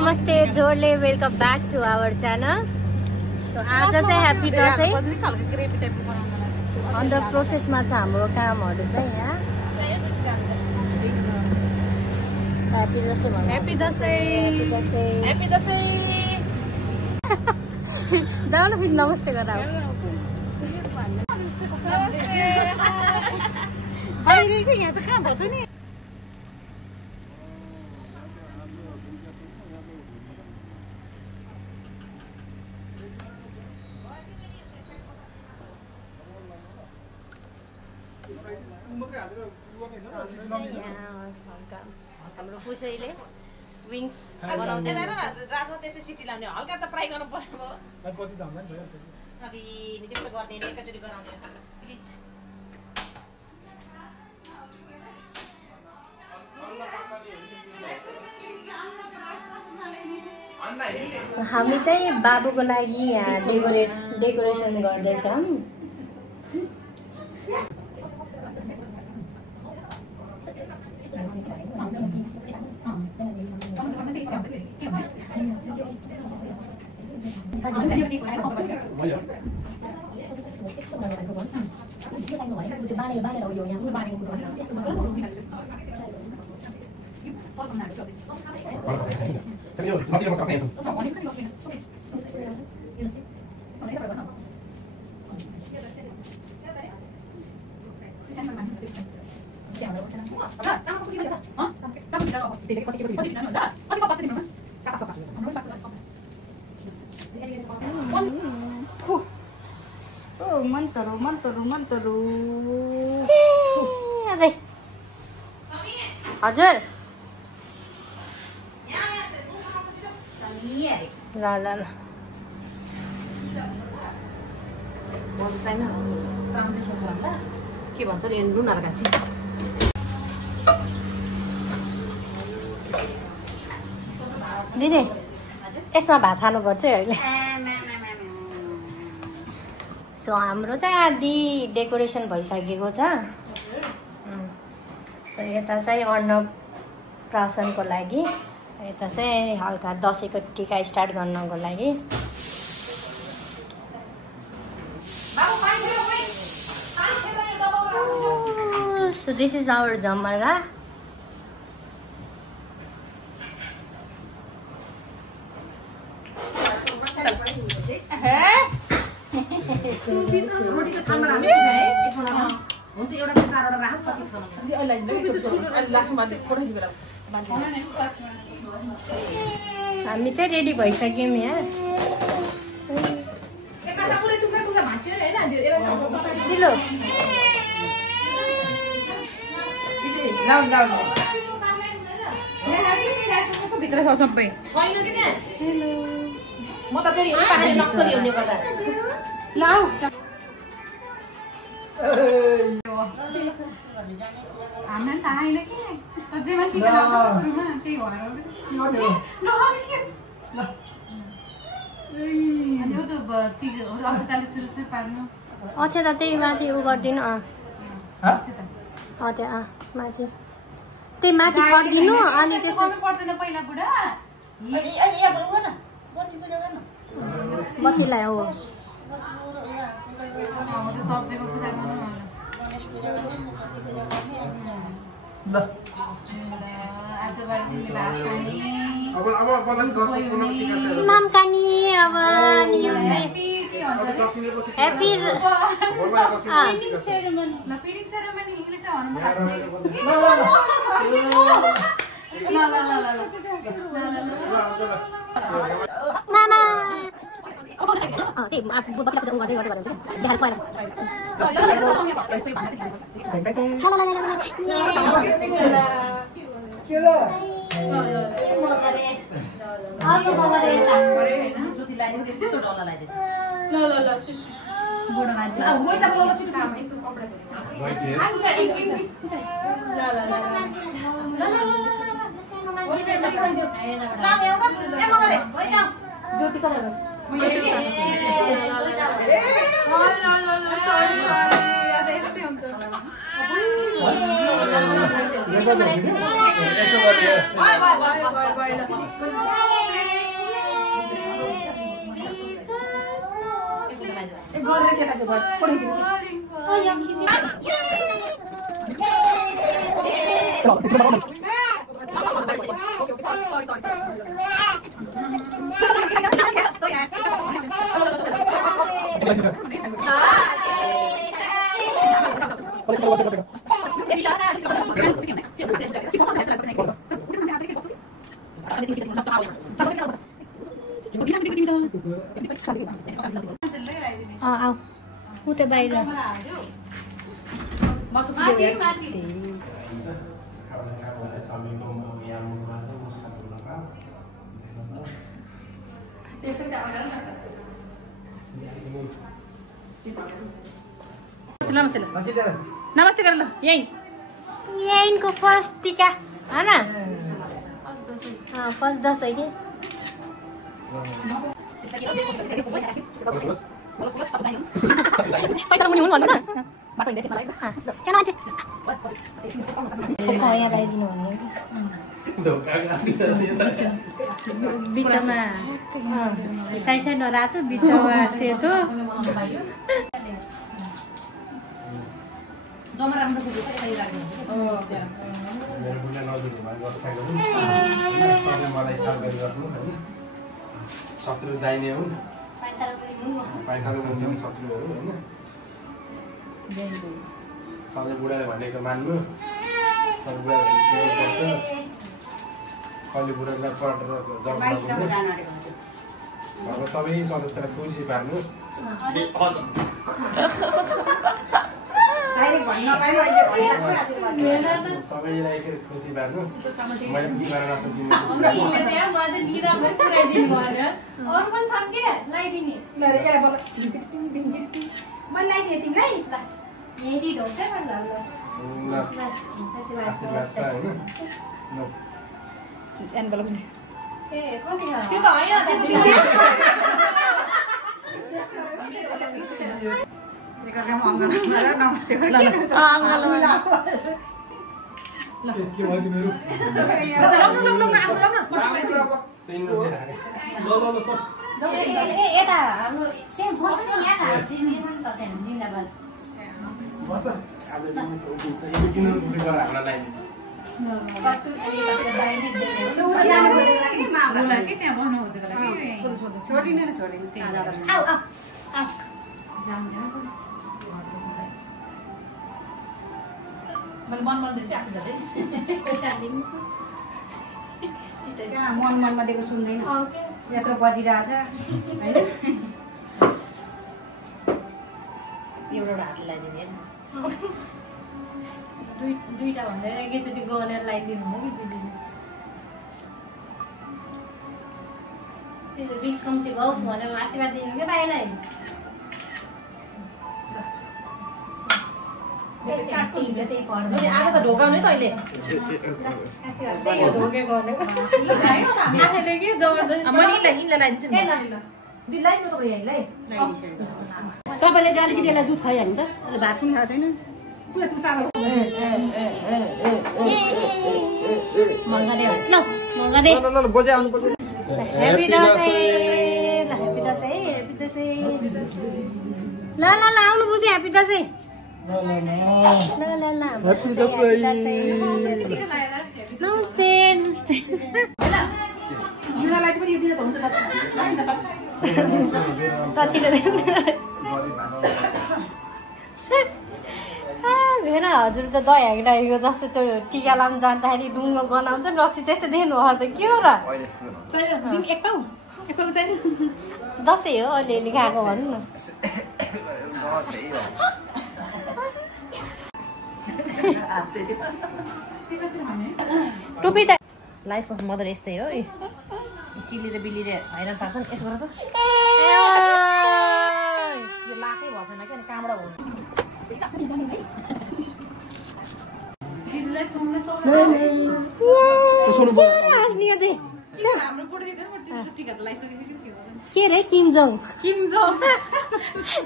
नमस्ते जोरले welcome back to our channel. आज चाहिँ ह्याप्पी दसैँ अन्डर प्रोसेसमा छ हाम्रो कामहरू चाहिँ यहाँ। ह्याप्पी दसैँ भन्नु। ह्याप्पी दसैँ ह्याप्पी दसैँ जाऊ न फेरि नमस्ते गराऊ। बाहिरको यहाँ त कहाँ भयो त नि। हाम्रो पुसैले विङ्स बनाउँदै राजमा त्यसै सिटी लाउने हल्का त फ्राई गर्नु पर्यो पछि जाँदैन भयो अघि नि त्यस्तो गर्दैन एकैचोटि गराउने प्लिज। हामी चाहिँ बाबुको लागि यहाँ डेकोरेसन गर्दैछौँ। मन्तरु हजुर ल ल ल के भन्छ नि नुन हाल्छ दिदी यसमा भात खानुपर्छ है अहिले। सो हाम्रो चाहिँ आदि डेकोरेसन भइसकेको छ। सो यता चाहिँ अन्नप्राशनको लागि, यता चाहिँ हल्का दसैँको टिका स्टार्ट गर्नको लागि। सो दिस इज आवर जमरा। रोटीको थालमा राख्नु है यसमा हुन्छ एउटा चारवटा राख पछि खानु हामी चाहिँ रेडी भइसक्यौँ यहाँ। सिलो भित्र छ सबै म त फेरि पानी नक्कली हुने गर्दा लाउ हामी त आएन कि जे माथि सुरुमा त्यही भएर अच्छा त त्यही माथि उ गरिदिनु। त्यहाँ माथि त्यही माथि छरिदिनु अनि त्यसो पर्दैन पहिला बुढा बत्तीलाई हो सबैमा पूजा गर्नु मामकानी अब ह्याप्पी मामा गरेर चाहिँ लाग्यो भयो पढाइदिनु आऊ उता बाहिर नमस्ते नमस्ते गर ल यहीँको फर्स्ट टिका होइन फर्स्ट दसैँ कि पैसा मुनि हुनु भन्दैन बाटो हिँड्दै त्यसमा सानो मान्छे यहाँ लगाइदिनु भन्ने बिचमा साइड साइडमा रातो बिचमा सेतो जमा राम्रो शत्रु दाइने हुन् पाइखाको मुनि पनि शत्रुहरू होइन सधैँ बुढाले भनेको मान्नु सधैँ बुढाले सुन्नुपर्छ कहिले बुढालाई पढेर घरको सबै सदस्यलाई खुसी पार्नु सबैलाई खुसी पार्नु मैले खुसी पारेर यता हाम्रो सेम बस्छ नि यहाँ जिन्दाबाद मैले मन दिएको मनमा दिएको सुन्दैन यत्रो बजिरहेछ एउटा हात लगाइदिने दुईटा भनेर एकैचोटि गनेर लगाइदिनु हो कि दिदीले त्यो रिस्क कम्ती होस् भनेर आशीर्वाद दिनु क्या भाइलाई आज त ढोकाउने त अहिले तपाईँले चाहिँ अलिकति यसलाई दुध खुवाइहाल्नु त भात पनि खाएको छैन ह्याप्पी दसैँ ल आउनु बुझे ह्याप्पी दसैँ नमस्ते नमस्ते भेन हजुर त दही डाइको जस्तो त्यो टिका लाउनु जाँदाखेरि डुङ्गो गनाउँछ नि रक्सी त्यस्तो देख्नु हो त के हो र दसैँ हो अलिअलि खाएको भनौँ न टोपी त लाइफ अफ मदर यस्तै हो चिली र बिलीले हैरान पार्छन् यसो गर त यो लाकै भएको छैन क्या कहाँबाट हो के रे किमजोङ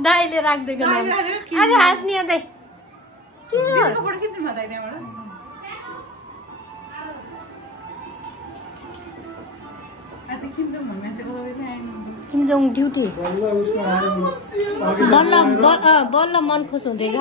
दाइले राखिदिएको आज हाँस्ने दाइ किम जोङ ड्युटी बल्ल मन खुस हुँदैछ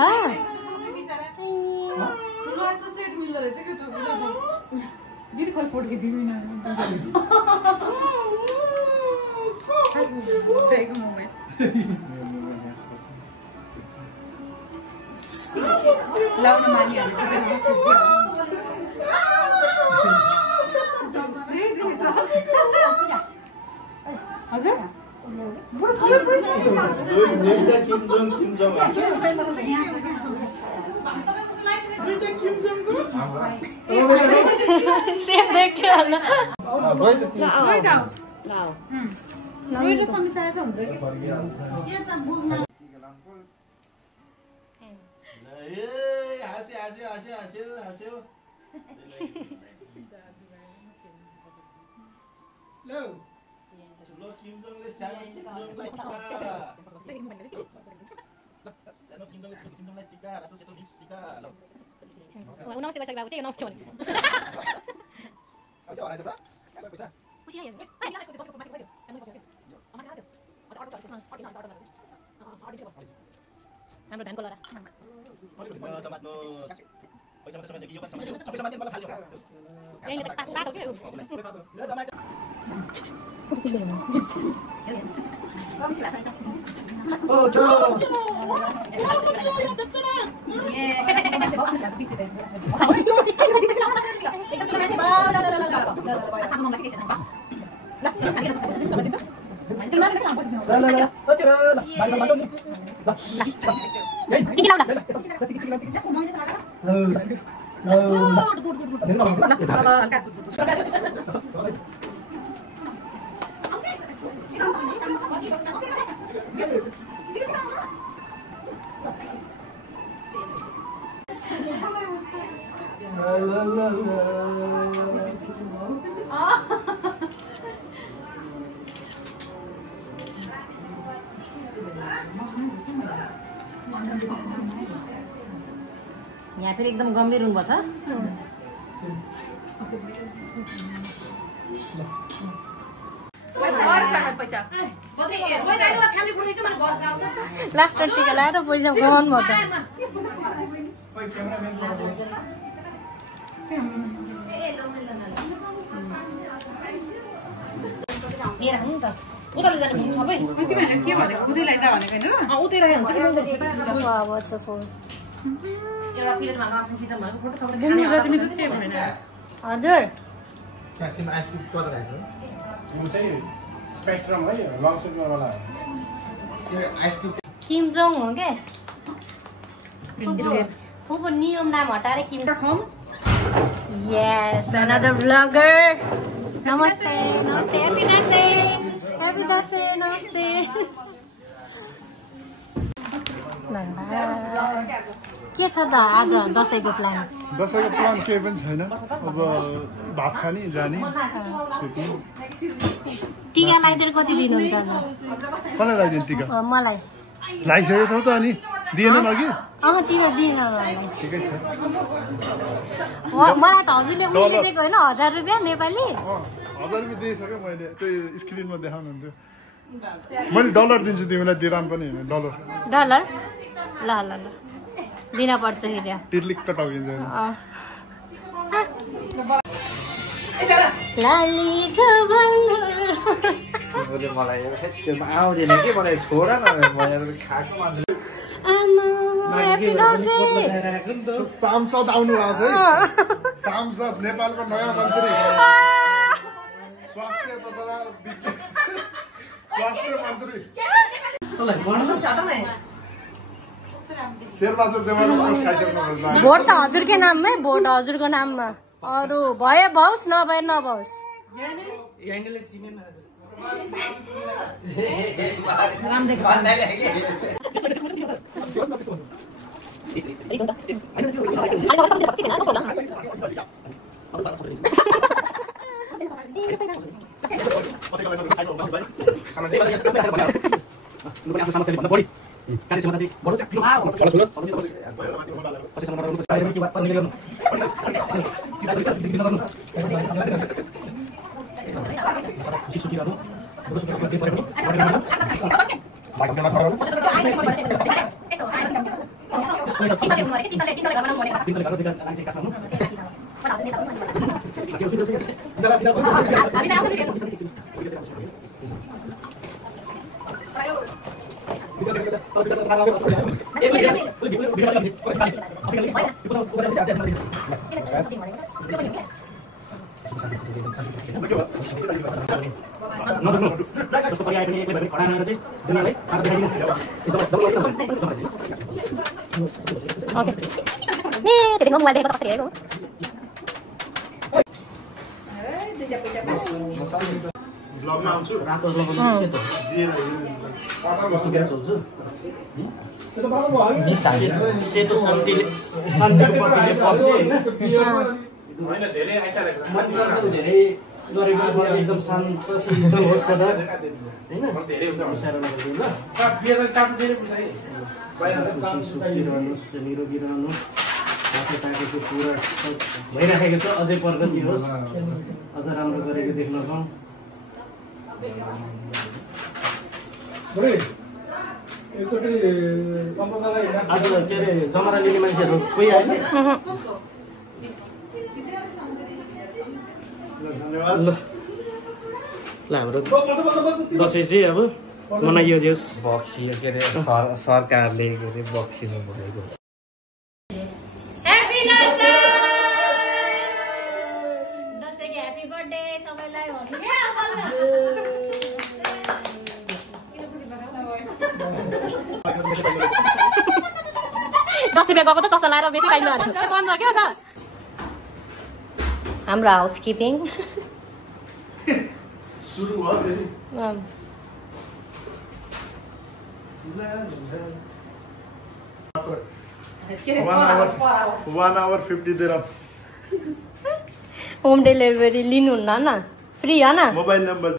सेम देख्यो होला नमस्ते भइसक्यो त्यही नमस्ते भने हाम्रो धानको लरा यहाँ फेरि एकदम गम्भीर हुनुभएको लास्ट टिका लगाएर पैसा गहन भयो हजुर किम जोङ हो क्या फुपू नियम नाम हटाएर किम जोङ यस अनदर ब्लगर नमस्ते नमस्ते ह्यापी दसैँ नमस्ते के छ त आज दसैँको प्लान केही पनि छैन अब भात खाने जाने टिका लगाइदिएर कति दिनुहुन्छ कसलाई लगाइदिनु टिका मलाई लगाइसकेको छौ त अनि दिएन अघि टिका दिएन ठिकै छ मलाई त हजुरले उहिले दिएको होइन 1000 रुपियाँ नेपाली 1000 रुपियाँ दिइसक्यो मैले त्यो स्क्रिनमा देखाउनुहुन्थ्यो मैले डलर दिन्छु तिमीलाई दिराम पनि होइन डलर ल ल ल दिन पर्छ फेरि टिर्लिक्क टकिन्छ लाली मलाई आउँदैन के मलाई छोड न खाएको मान्छे सांसद आउनु भएको छ सांसद नेपालको नयाँ मन्त्री स्वास्थ्य मन्त्री शेरबहादुर देवालले पोस्ट खाइसक्नुहुन्छ भोट त हजुरकै नाममै भोट हजुरको नाममा अरू भए भओस् नभए नभओस् ब्लगमा आउँछु रातो सेतो सेतो शान्तिले शान्तिले पर्छ होइन धेरै गरेको एकदम शान्त शीतल होस् सदा होइन धेरै हुन्छ निरोगी रहनु ताकेको कुरा भइराखेको छ अझै प्रगति होस् अझ राम्रो गरेको देख्न पाऊँ आज के अरे जमरा लिने मान्छेहरू कोही आएन ल हाम्रो दसैँ चाहिँ अब मनाइयो जोस् बक्सी के अरे सरकारले के अरे बक्सिनु भएको छ दस रुपियाँ गएको त चस्सा लाएर बेसी पाइनु बन्द क्या त हाम्रो हाउसकिपिङ सुरु भयो 1 hour 50 dirhams होम डेलिभरी लिनुहुन्न न फ्री हो न मोबाइल नम्बर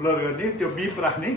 ब्लर गर्ने त्यो बिप राख्ने